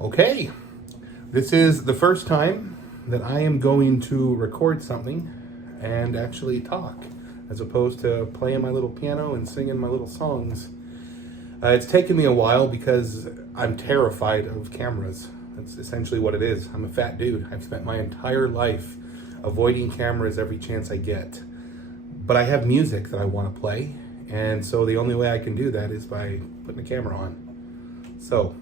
Okay, this is the first time that I am going to record something and actually talk, as opposed to playing my little piano and singing my little songs. It's taken me a while because I'm terrified of cameras. That's essentially what it is. I'm a fat dude. I've spent my entire life avoiding cameras every chance I get. But I have music that I want to play, and so the only way I can do that is by putting a camera on. So,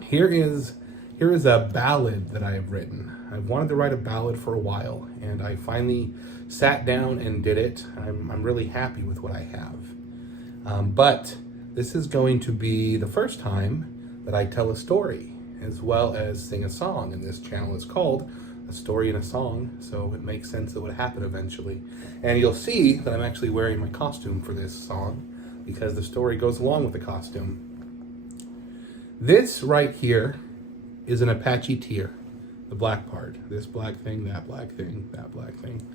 here is a ballad that I have written. I've wanted to write a ballad for a while, and I finally sat down and did it. I'm really happy with what I have. But this is going to be the first time that I tell a story as well as sing a song, and this channel is called A Story and a Song, so it makes sense it would happen eventually. And you'll see that I'm actually wearing my costume for this song because the story goes along with the costume. This right here is an Apache tear, the black part. This black thing, that black thing, that black thing.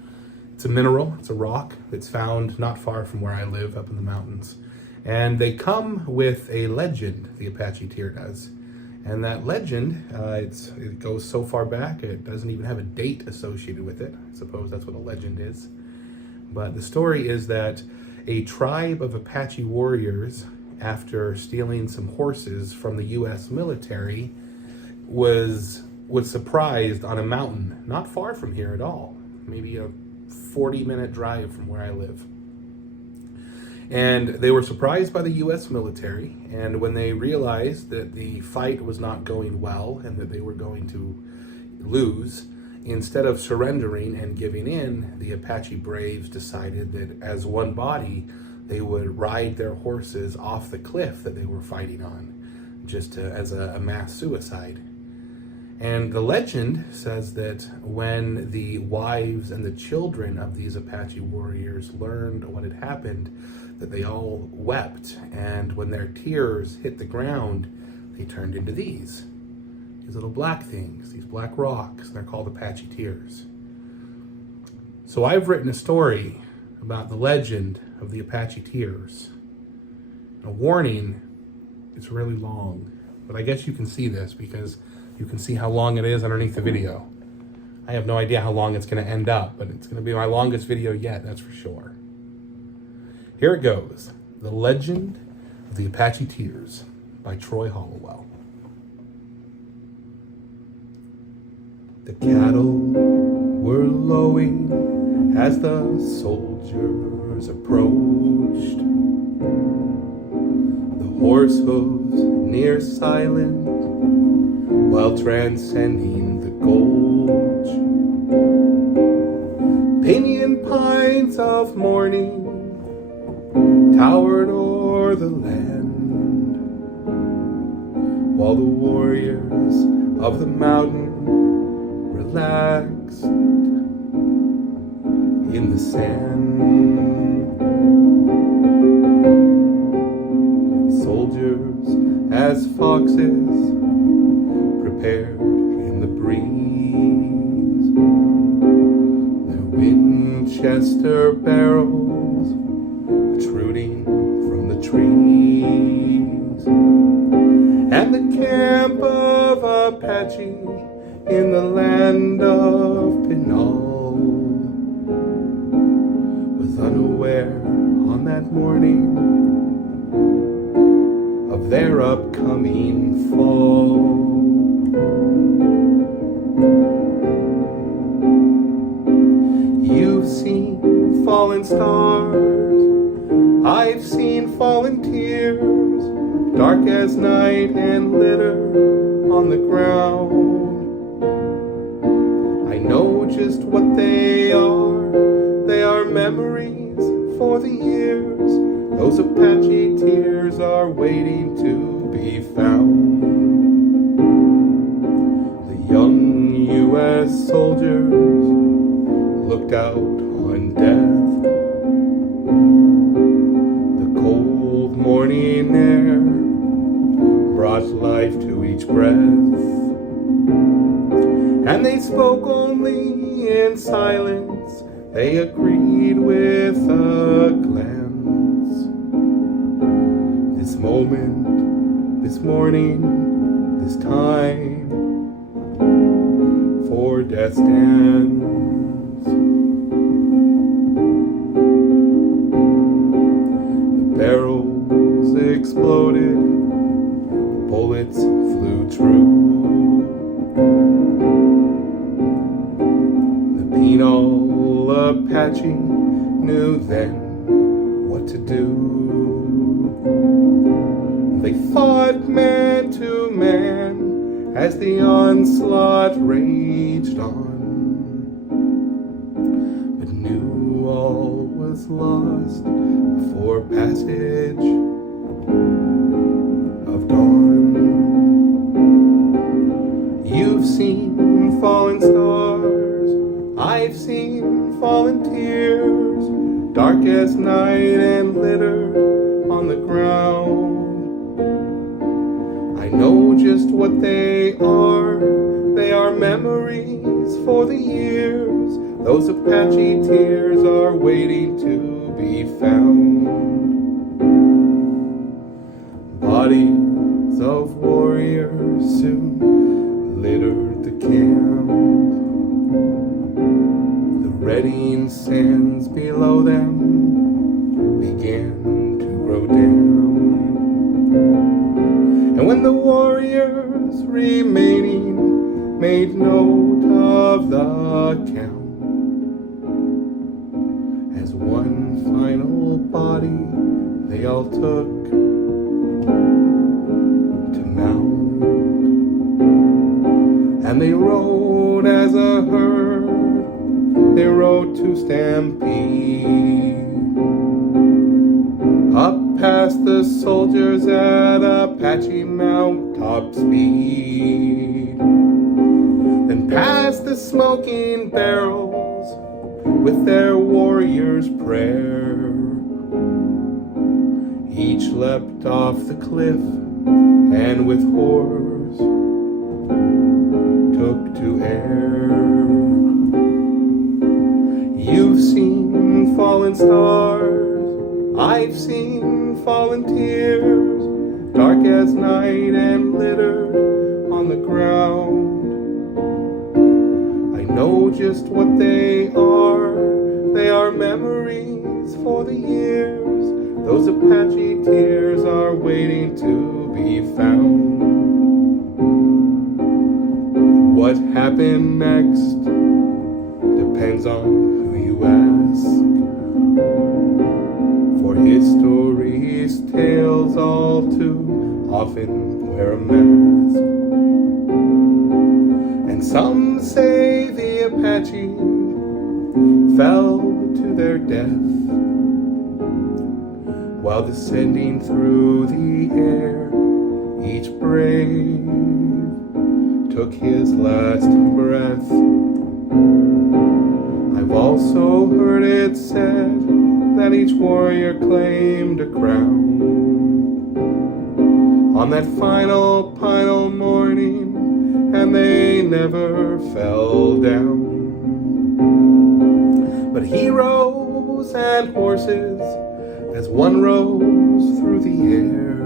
It's a mineral, it's a rock that's found not far from where I live up in the mountains. And they come with a legend, the Apache tear does. And that legend, it goes so far back, it doesn't even have a date associated with it. I suppose that's what a legend is. But the story is that a tribe of Apache warriors, after stealing some horses from the U.S. military, was surprised on a mountain not far from here at all, maybe a 40-minute drive from where I live. And they were surprised by the U.S. military, and when they realized that the fight was not going well and that they were going to lose, instead of surrendering and giving in, the Apache braves decided that as one body, they would ride their horses off the cliff that they were fighting on, as a mass suicide. And the legend says that when the wives and the children of these Apache warriors learned what had happened, that they all wept, and when their tears hit the ground, they turned into these little black things, these black rocks, and they're called Apache tears. So I've written a story about the legend of the Apache tears. A warning, it's really long, but I guess you can see this because you can see how long it is underneath the video. I have no idea how long it's going to end up, but it's going to be my longest video yet, that's for sure. Here it goes. The Legend of the Apache Tears by Troy Hallewell. The cattle were lowing as the soldiers approached. The horse hooves near silent while transcending the gulch. Pinion pines of morning towered o'er the land, while the warriors of the mountain relaxed in the sand. Soldiers as foxes prepared in the breeze, their Winchester barrels protruding from the trees, and the camp of Apache in the land of Pinal was unaware on that morning of their upcoming fall. You've seen fallen stars, I've seen fallen tears, dark as night and littered on the ground. I know just what they are memories for the years. Those Apache tears are waiting to be found. The young U.S. soldiers looked out on death. The cold morning air brought life to each breath, and they spoke only in silence. They agreed with a glance. This moment, this morning, 'tis time for death's dance. The barrels exploded, bullets flew true. The Pinal Apache knew then what to do. They fought man to man as the onslaught raged on, but knew all was lost before passage of dawn. You've seen fallen stars, I've seen fallen tears, dark as night and littered on the ground. I know just what they are memories for the years. Those Apache tears are waiting to be found. Bodies of warriors soon littered the camp. The redding sands below them began to grow down. And when the warriors remaining made note of the count, as one final body they all took to mount, and they rode as a herd, they rode to stampede up past the soldiers at Apache Mount top speed, then past the smoking barrels with their warrior's prayer. Each leapt off the cliff and with horrors took to air. You've seen fallen stars, I've seen fallen tears, dark as night and littered on the ground. I know just what they are memories for the years. Those Apache tears are waiting to be found. What happened next depends on who you ask, for history's tales all too often wear a mask. And some say the Apache fell to their death while descending through the air. Each brave took his last breath. I've also heard it said that each warrior claimed a crown on that final Pinal morning, and they never fell down. But heroes and horses, as one rose through the air,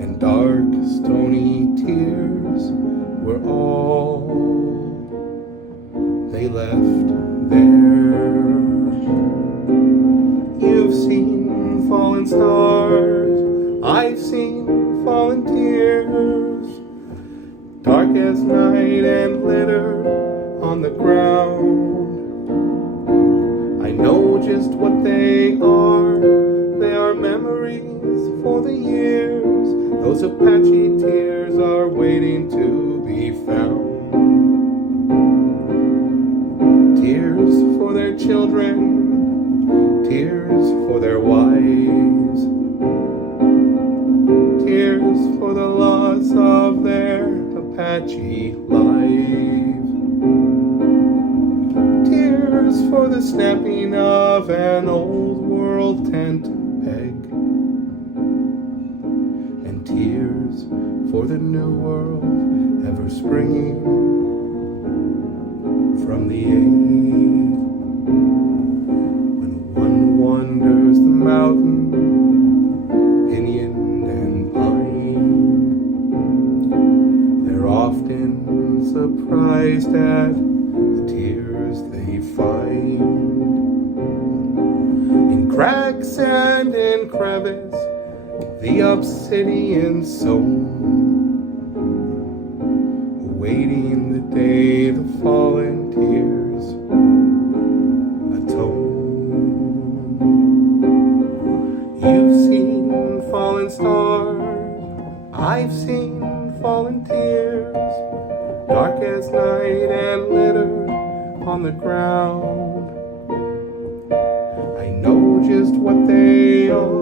and dark stony tears were all they left there. You've seen fallen stars, I've seen fallen tears, dark as night and littered on the ground. I know just what they are memories for the years. Those Apache tears are waiting to be found. Tears for their children, tears for their wives, tears for the loss of their Apache lives, tears for the snapping of an old world tent peg, and tears for the new world ever springing from the egg. When one wanders the mountain, Pinion and Pine, the obsidian soul, awaiting the day the fallen tears atone. You've seen fallen stars, I've seen fallen tears, dark as night and littered on the ground. I know just what they are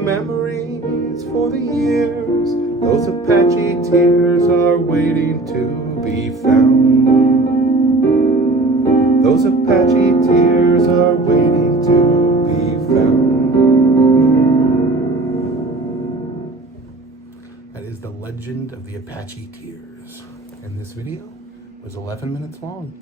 memories for the years. Those Apache tears are waiting to be found. Those Apache tears are waiting to be found. That is the legend of the Apache tears. And this video was 11 minutes long.